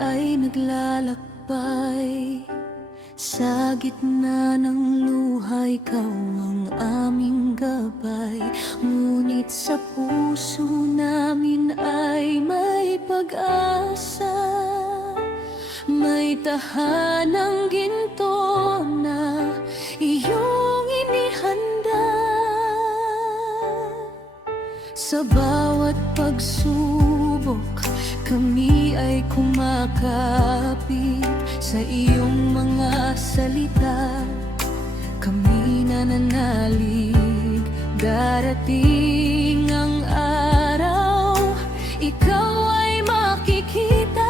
ay naglalakbay sa gitna ng luha, ikaw ang aming gabay. Ngunit sa puso namin ay may pag-asa, may tahanang ginto na iyong inihanda. Sa bawat pagsubok, kami ay kumakapit sa iyong mga salita. Kami nananalig, darating ang araw, ikaw ay makikita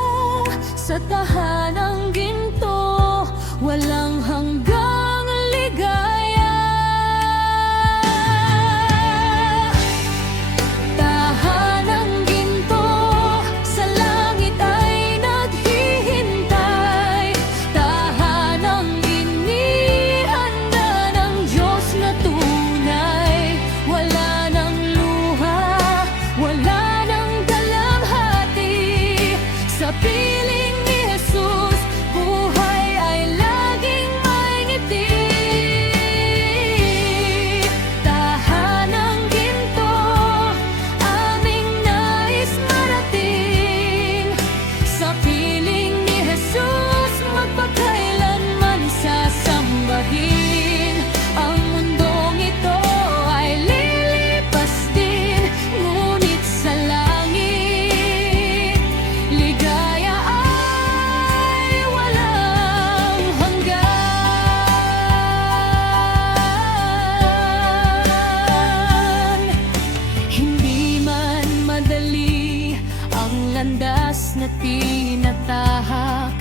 sa tahanang ginto, walang hanggang ligaya. Tahanang ginto sa langit ay naghihintay, tahanang inihanda ng Diyos na tunay. Wala nang luha, wala nang dalamhati, sa piling ni Jesus, buhay ay laging may ngiti. Tahanang ginto, aming nais marating, sa piling ni Jesus, magpakailanman sasambahin. Ang mundong ito ay lilipas din, ngunit sa langit, ligaya ay walang hanggan. Hindi man madali ang landas na tinatahak,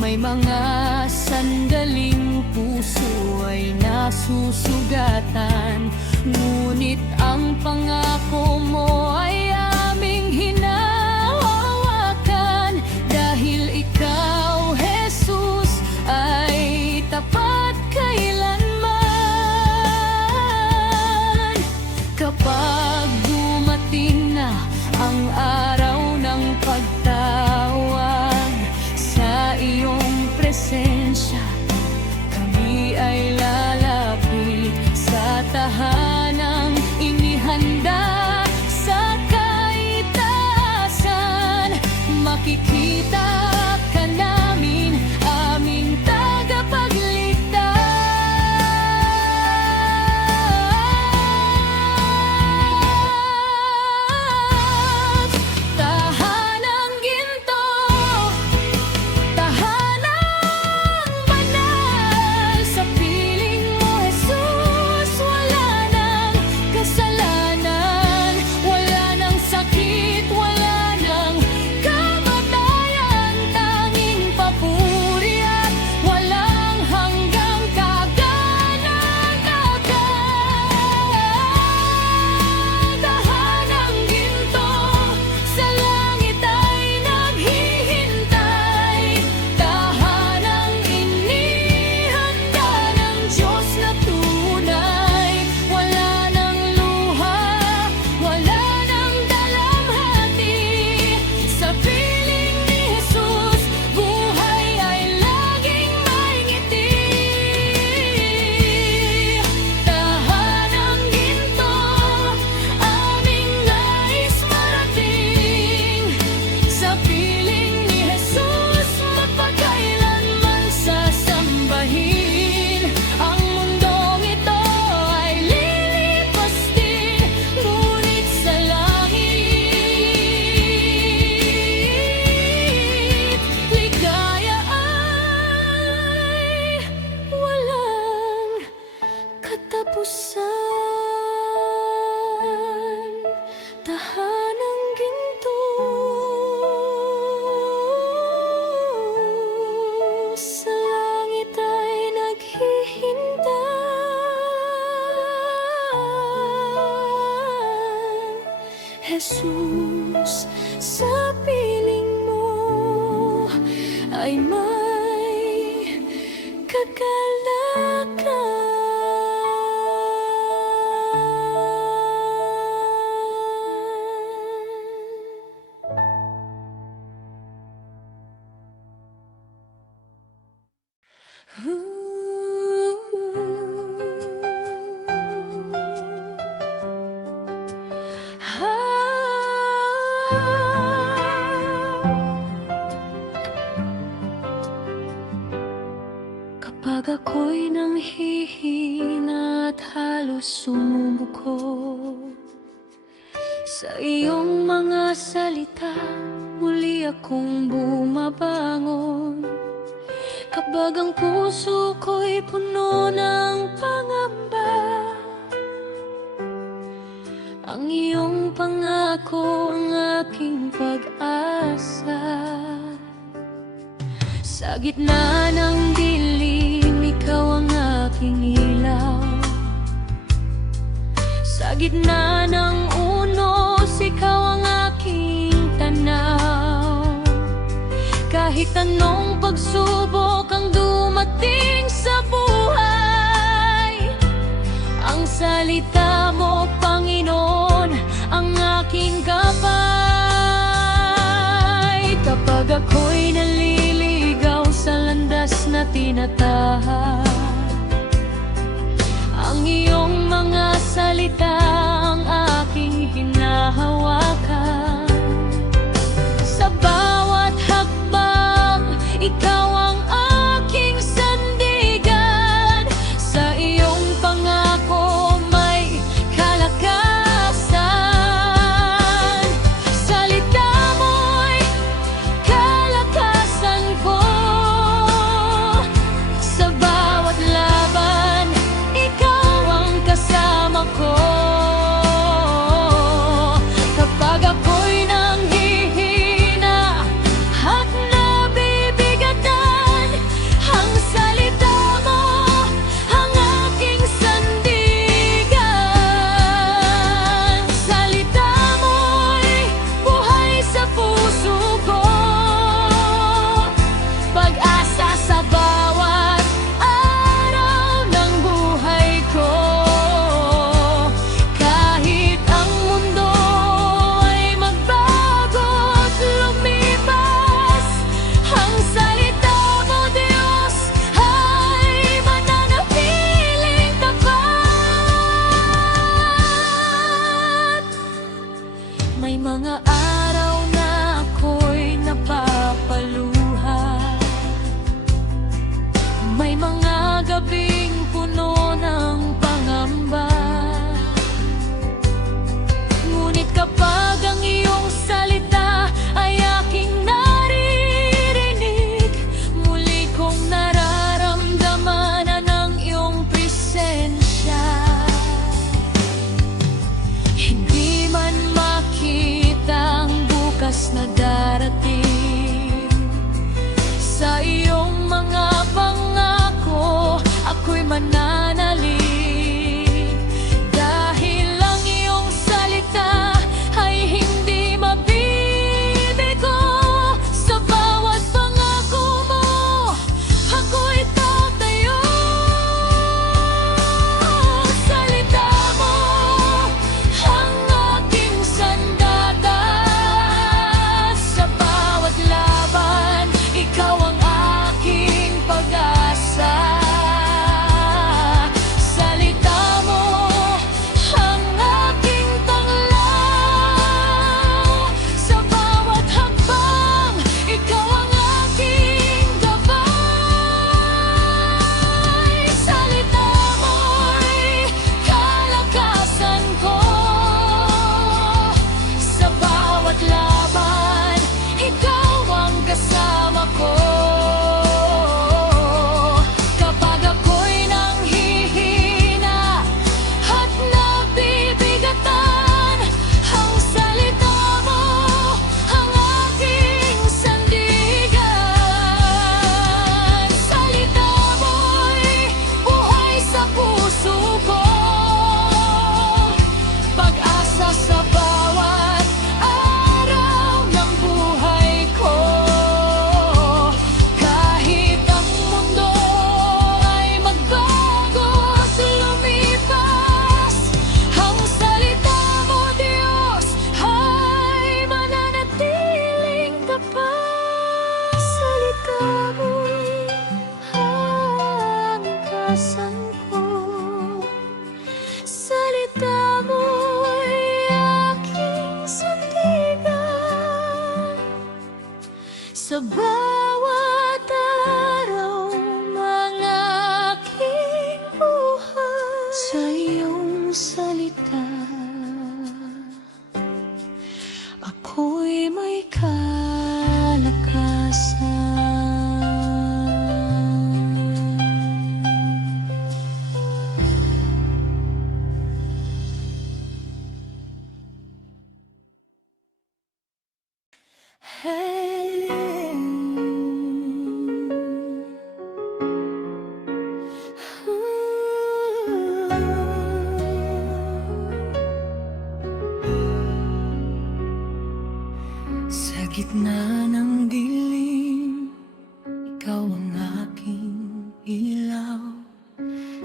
may mga sandaling puso ay nasusugatan. Ngunit ang pangako mo ay aming hinahawakan, dahil ikaw, Jesus, ay tapat kailanman. Kapag dumating na ang araw ng pagtawag sa iyong presensya, kami ay lalapit sa tahanang inihanda sa kaitaasan. Makikita ka namin, aming tagapagligtas. Tahanang ginto, tahanang banal, sa piling mo, Jesus, wala nang kasalanan, wala nang sakit, wala nang kamatayan, tanging papuri at walang hanggang kaganang-gagan. Tahanang ginto, sa langit ay naghihintay, tahanang inihanda ng Diyos na tunay. Wala nang luha, wala nang dalamhati, sa piling ni Jesus, buhay ay laging may ngiti. Tahanang ginto, aming nais marating, sa piling ni Jesus, magpakailanman sasambahin. Ang mundong ito ay lilipas din, ngunit sa langit, ligaya ay walang katapusan. Tahanang ginto, sa langit ay naghihintay. Jesus, sa piling mo ay may kagalakan. Kapag ako'y nanghihina at halos sumubuko sa iyong mga salita, muli akong bumabangon. Kapag ang puso ko'y puno ng pangamba, ang iyong pangako ang aking pag-asa. Sa gitna ng dilim, ikaw ang aking ilaw. Sa gitna ng unos, ikaw ang aking tanaw. Kahit anong pagsubok ang dumating sa buhay, ang salita mo, Panginoon, ang aking gabay. Kapag ako'y naliligaw sa landas na tinatahak, ang iyong mga salita ang aking hinahawakan. Sa bawat hakbang, ikaw ang aking sandigan. Sa iyong pangako may kalakasan. Salita mo'y kalakasan ko. Sa bawat laban, ikaw ang kasama ko. Kapag ako'y nanghihina at nabibigatan, ang salita mo ang aking sandigan. Salita mo'y buhay sa puso ko, pag-asa sa bawat araw ng buhay ko. Kahit ang mundo ay magbago at lumipas, ang salita mo, Diyos, ay mananatiling tapat. May mga araw na ako'y napapaluha, may mga gabing puno ng pangamba. Ngunit kapag ang iyong salita ay aking naririnig, muli kong nararamdaman ang iyong presensya. Hindi man makita ang bukas na darating, sa iyong mga pangako ako'y mananalig. Dahil ang iyong salita ay hindi mabibigo, sa bawat pangako mo ako'y tatayo. Salita mo ang aking sandata. Sa bawat laban, ikaw ang aking pag-asa. Salita mo ang aking tanglaw. Sa bawat hakbang, ikaw ang aking gabay. Salita mo'y kalakasan ko. Sa bawat laban, ikaw ang kasama ko. Kapag ako'y nanghihina at nabibigatan, ang salita mo ang aking sandigan. Salita mo'y buhay sa puso ko, pag-asa sa bawat araw ng buhay ko. Kahit ang mundo ay magbago at lumipas, ang salita mo, Diyos, ay mananatiling tapat. Salita mo'y hanggasan ko. Salita mo'y aking sandigan. Sa bawat araw, mga Sa gitna ng dilim, ikaw ang aking ilaw.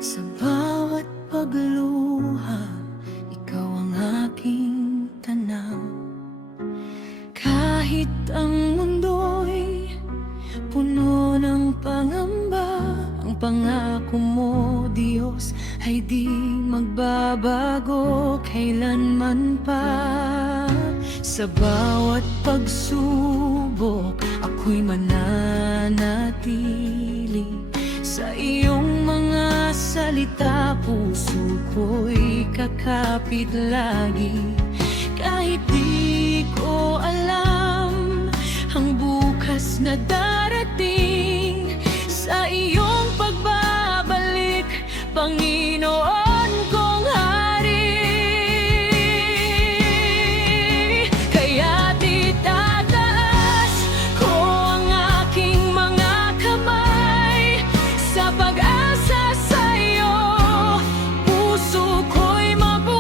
Sa bawat pagluha, ikaw ang aking tanaw. Kahit ang mundo'y puno ng pangamba, ang pangako mo, Diyos, ay di magbabago kailanman pa. Sa bawat pagsubok, ako'y mananatili sa iyong mga salita. Puso ko'y kakapit lagi. Kahit di ko alam ang bukas na darating, sa iyong pagbabalik, Panginoon kong Hari. Kaya't itataas ko ang aking mga kamay sa pag-asa sa'yo. Puso ko'y mabubuhay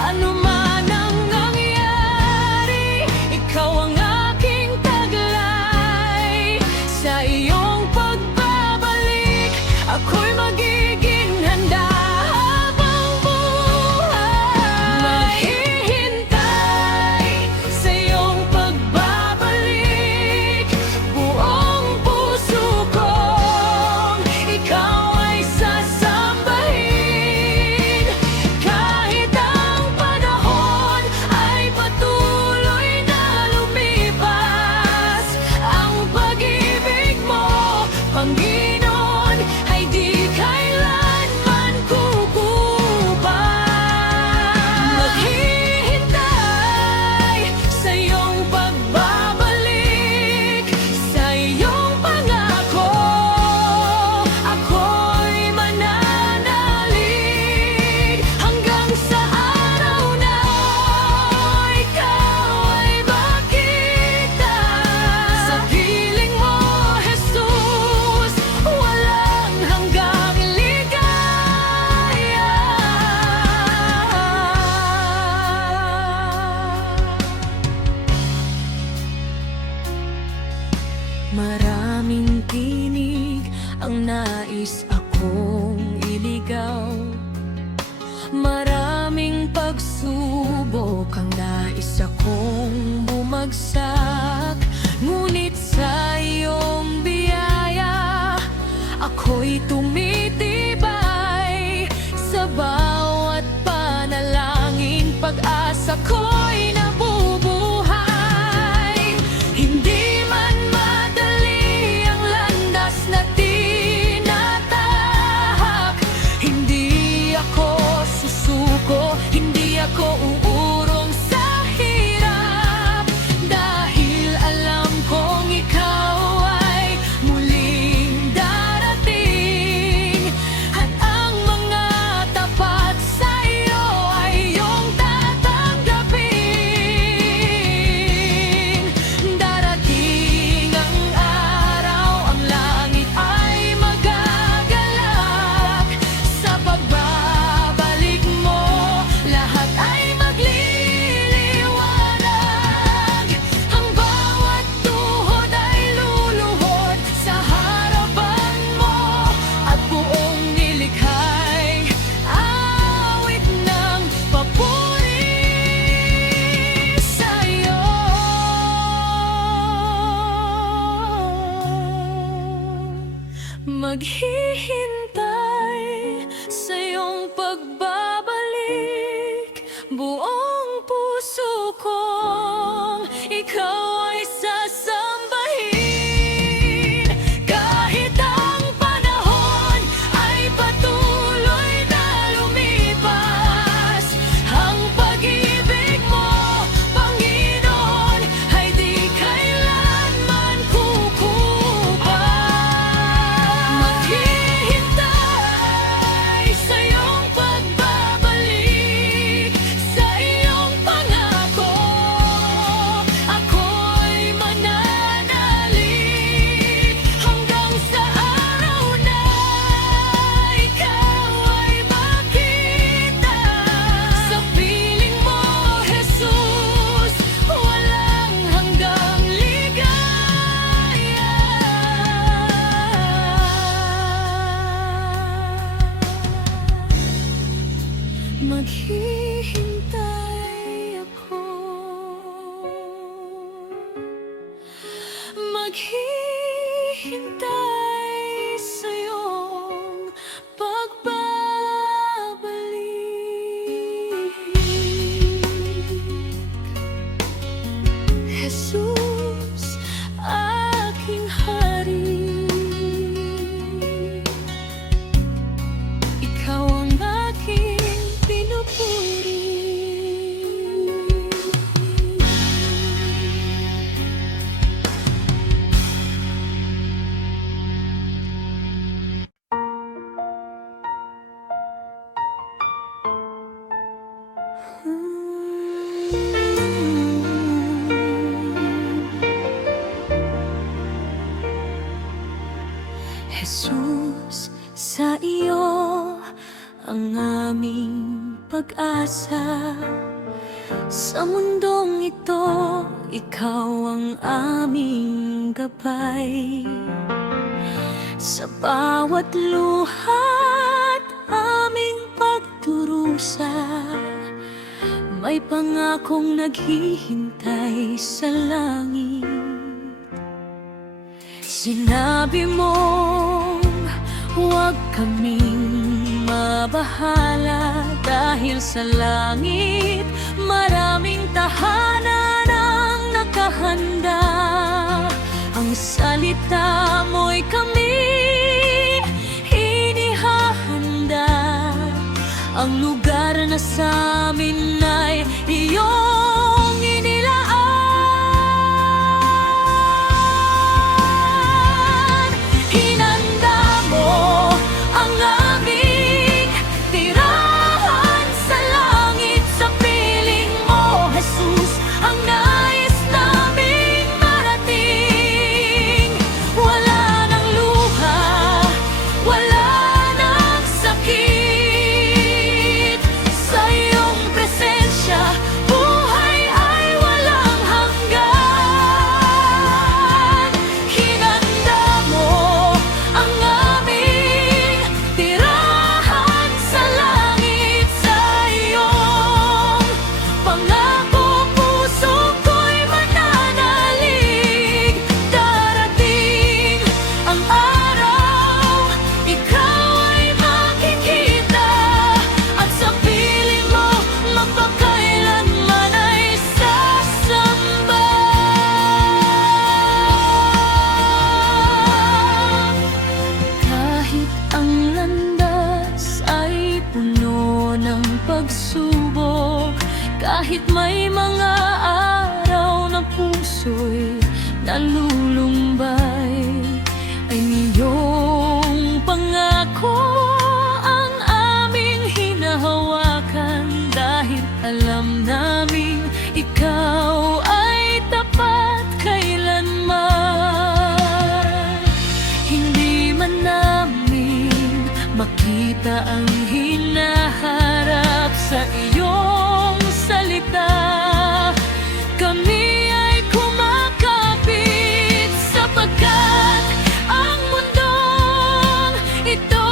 ano man ang nangyari. Ikaw ang aking taglay. Sa iyong pagbabalik, ako'y magiging handa habang buhay. Maghihintay sa iyong pagbabalik, buong puso kong ikaw ay sasambahin. Kahit ang panahon ay patuloy na lumipas, ang pag-ibig mo, Panginoon, ay di kailanman kukupas. Maghihintay sa iyong pagbabalik, sa iyong pangako, ako'y mananalig hanggang sa araw na ikaw ay makita. Sa piling mo, Jesus, walang hanggang ligaya. Maraming tinig ang nais akong iligaw, maraming pagsubok ang nais akong bumagsak. Ngunit sa iyong biyaya, ako'y tumitibay. Sa bawat panalangin, pag-asa ko'y nabubuhay. Hindi man madali ang landas na tinatahak, hindi ako susuko, hindi ako uurong sa hirap. Dahil alam kong ikaw ay muling darating, at ang mga tapat sa iyo ay iyong tatanggapin. Darating ang araw, ang langit ay magagalak. Sa pagbabalik mo, lahat ay magliliwanag. Ang bawat tuhod ay luluhod sa harapan mo, at buong nilikha'y awit ng papuri sa'yo. Maghihintay sa iyong pagbabalik, buong puso kong ikaw ay sasambahin. Kahit ang panahon ay patuloy na lumipas, ang pag-ibig mo, Panginoon, ay di kailanman kukupas. Maghihintay naghihintay sa iyong pagbabalik. Jesus, aking hari, ikaw ang aking pinupuri. Jesus, sa iyo ang aming pag-asa. Sa mundong ito, ikaw ang aming gabay. Sa bawat luha't aming pagdurusa, may pangakong naghihintay sa langit. Sinabi mong huwag kaming mabahala, dahil sa langit maraming tahanan ang nakahanda. Ang salita mo'y kami inihahanda, ang lugar na sa amin ay iyong inilaan. Hinanda mo ang aming tirahan sa langit, sa piling mo, Jesus, ang nais naming marating. Wala nang luha, wala nang sakit, sa iyong presensya buhay ay walang hanggan. Hinanda mo ang aming tirahan sa langit, sa iyong pangako puso ko'y mananalig. Darating ang araw, ikaw ay makikita, at sa piling mo mapakailanman ay sasamba. Kahit ang landas ay puno ng pagsubok, kahit may mga araw na puso'y nalulumbay, ay niyong pangako ang aming hinahawakan, dahil alam namin ikaw ay tapat kailanman. Hindi man namin makita ang hinaharap sa iyong salita, kami ay kumakapit, sapagkat ang mundong ito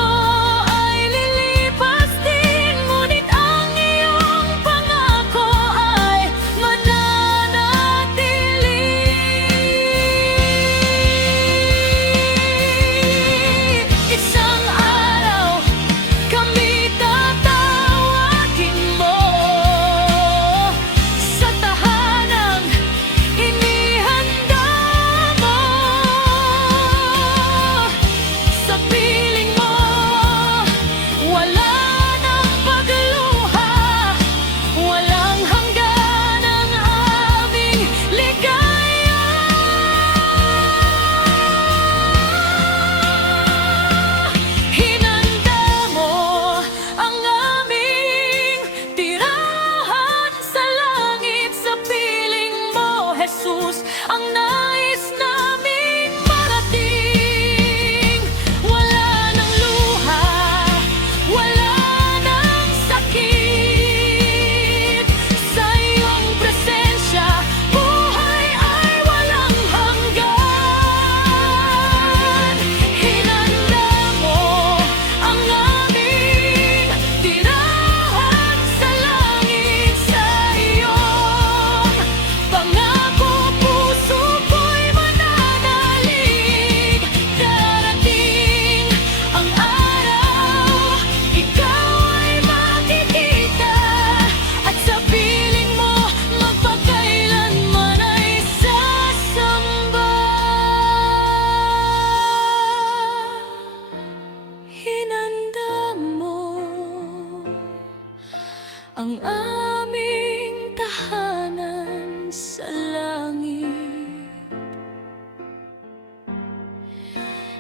ay lilipas din, ngunit ang iyong pangako ay mananatili. Isang araw kami tatawagin mo sa tahanang inihanda mo. Sa piling mo wala nang pagluha, walang hanggan ang aming ligaya. Hinanda mo ang aming tirahan sa langit, sa piling mo, Jesus, ang nais naming marating. Wala nang luha, wala nang sakit, sa iyong presensya buhay ay walang hanggan. Hinanda mo ang aming tirahan sa langit, sa iyong pangako puso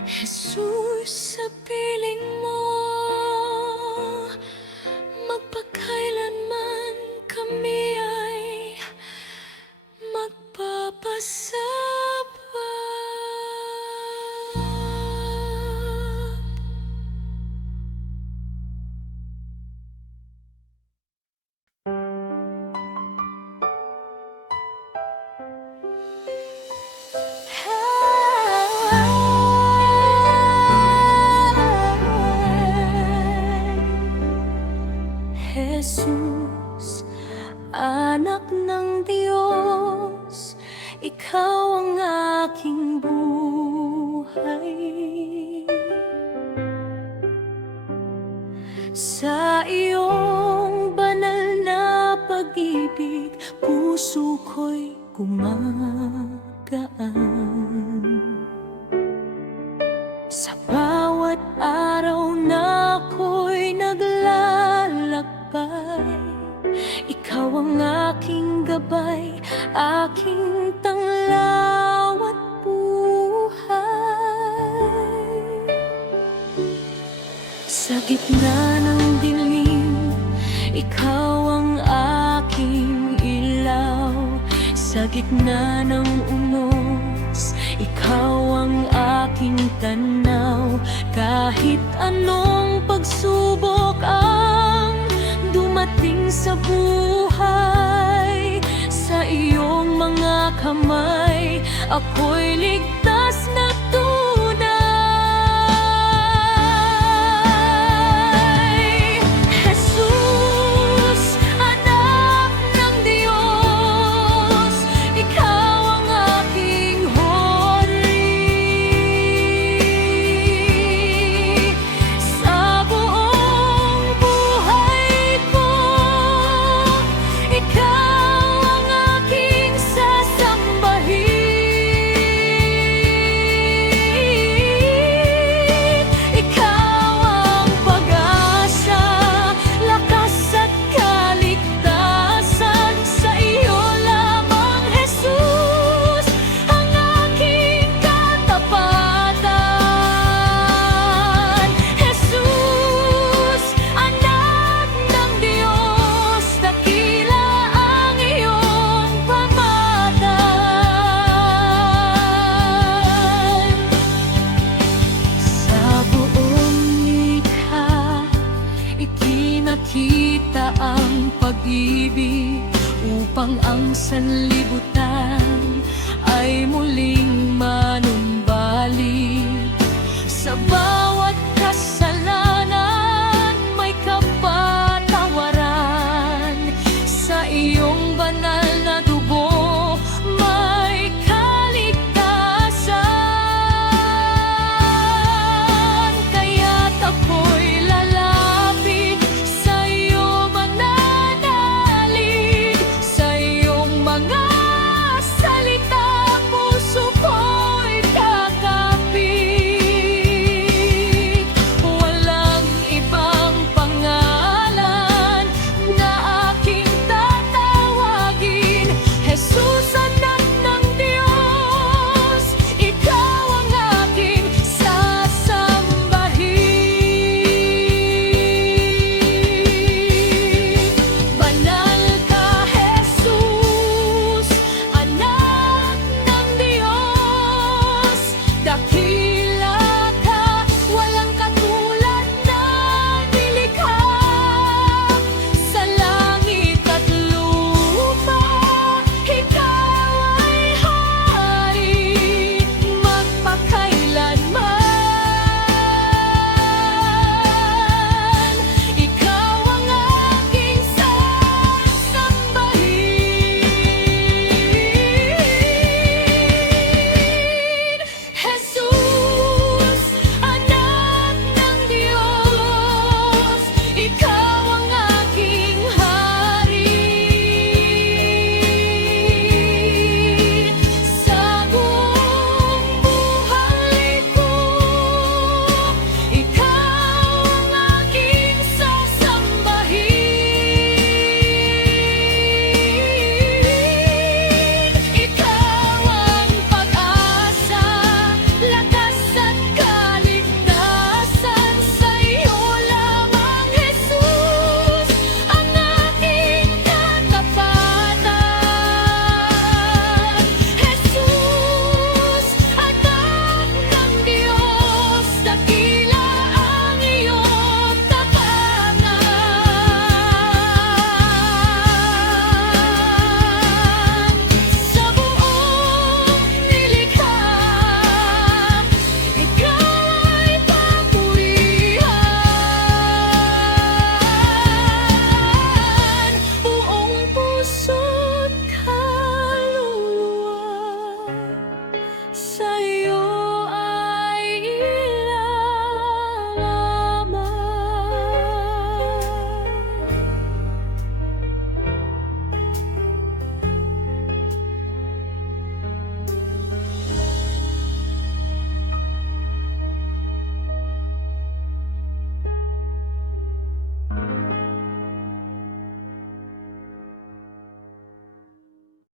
Jesus, sa piling mo, magpakailanman kami ay magpapasabak. Jesus, anak ng Diyos, ikaw ang aking buhay. Sa iyong banal na pag-ibig, puso ko'y gumagaan. Sa bawat araw na ako'y naglalakbay, ikaw ang aking gabay, aking tanglaw at buhay. Sa gitna ng dilim, ikaw ang aking ilaw. Sa gitna ng unos, ikaw ang aking tanaw. Kahit anong pagsubok ang dumating sa buhay, sa iyong mga kamay ako'y ligtas na